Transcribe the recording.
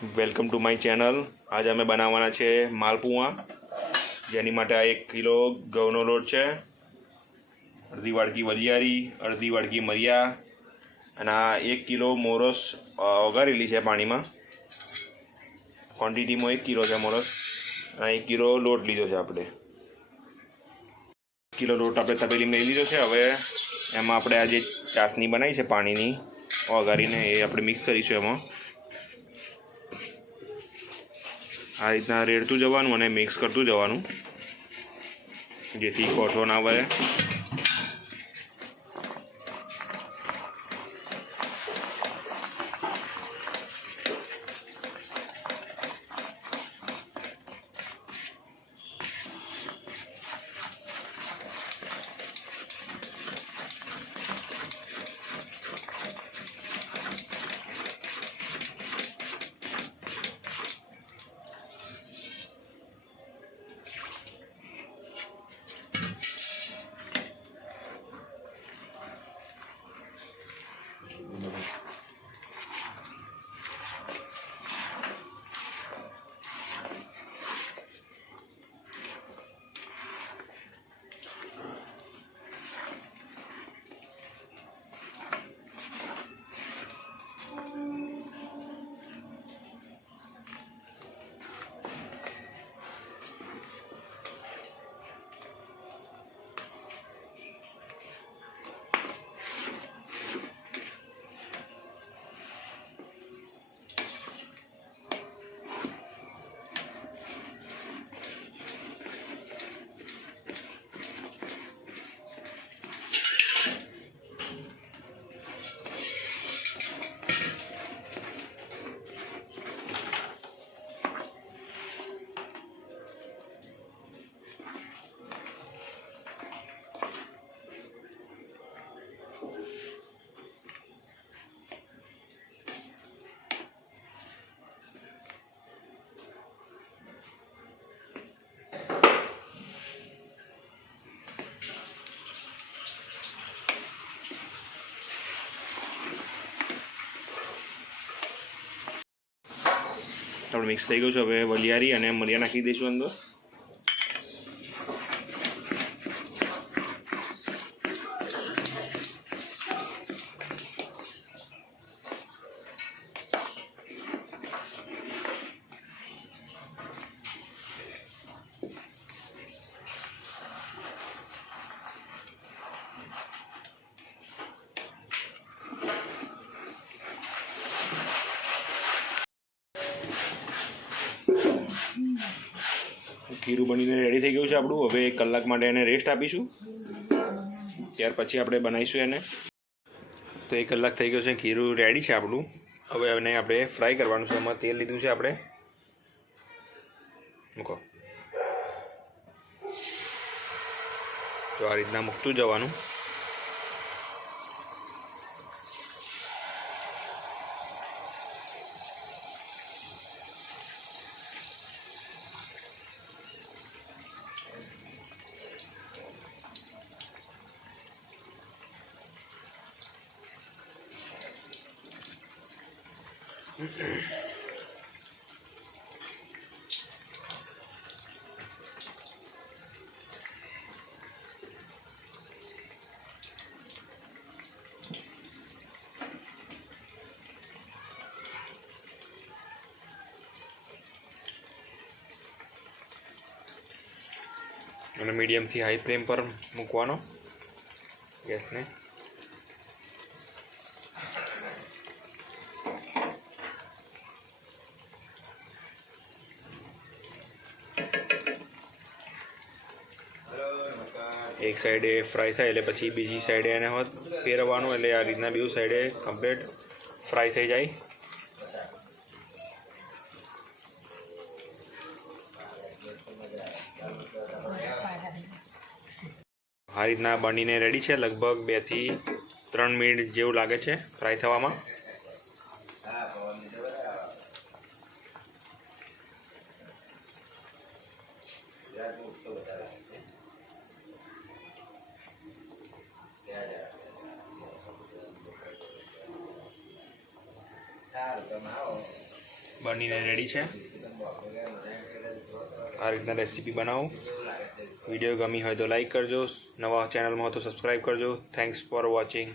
Welcome to my channel. આજે અમે બનાવવાના છે માલપુઆ, જેની માટે આ 1 કિલો ઘઉંનો લોટ છે, અડધી વાડકી વરિયાળી, અડધી વાડકી મરિયા અને આ 1 કિલો મોરસ ઓગાળેલી છે પાણીમાં। ક્વોન્ટિટીમાં 1 કિલો છે મોરસ અને 1 કિલો લોટ લીધો છે આપણે। 1 કિલો લોટ આપણે તપેલીમાં લઈ લીધો છે। હવે એમાં આપણે આ જે ચાસણી બનાવી છે પાણીની ઓગાળીને એ આપણે મિક્સ કરીશું એમાં। આ રીતના રેડતું જવાનું અને મિક્સ કરતું જવાનું, જેથી કોઠો ના વળે। આપણે મિક્સ થઈ ગયું છે। હવે વરિયાળી અને મરિયા નાખી દઈશું અંદર। ખીરું બનીને રેડી થઈ ગયું છે આપણું। હવે 1 કલાક માટે એને રેસ્ટ આપીશું, ત્યાર પછી આપણે બનાવીશું એને। તો 1 કલાક થઈ ગયો છે, ખીરું રેડી છે આપણું। હવે એને આપણે ફ્રાય કરવાનું છે। એમાં તેલ લીધું છે આપણે, મૂકો તો આ રીતના મૂકતું જવાનું। અને મીડિયમથી હાઈ ફ્લેમ પર મૂકવાનો ગેસને। એક સાઈડે ફ્રાય થાય એટલે પછી બીજી સાઈડે એને ફેરવવાનું, એટલે આ રીતના બેઉ સાઈડે કમ્પ્લીટ ફ્રાય થઈ જાય। આ રીતના બનીને રેડી છે। લગભગ 2 થી 3 મિનિટ જેવું લાગે છે ફ્રાય થવામાં। બનીને રેડી છે. આ રીતના રેસીપી બનાવો. વિડીયો ગમી હોય તો લાઈક કરજો, નવા ચેનલમાં હોય તો સબસ્ક્રાઈબ કરજો. Thanks for watching.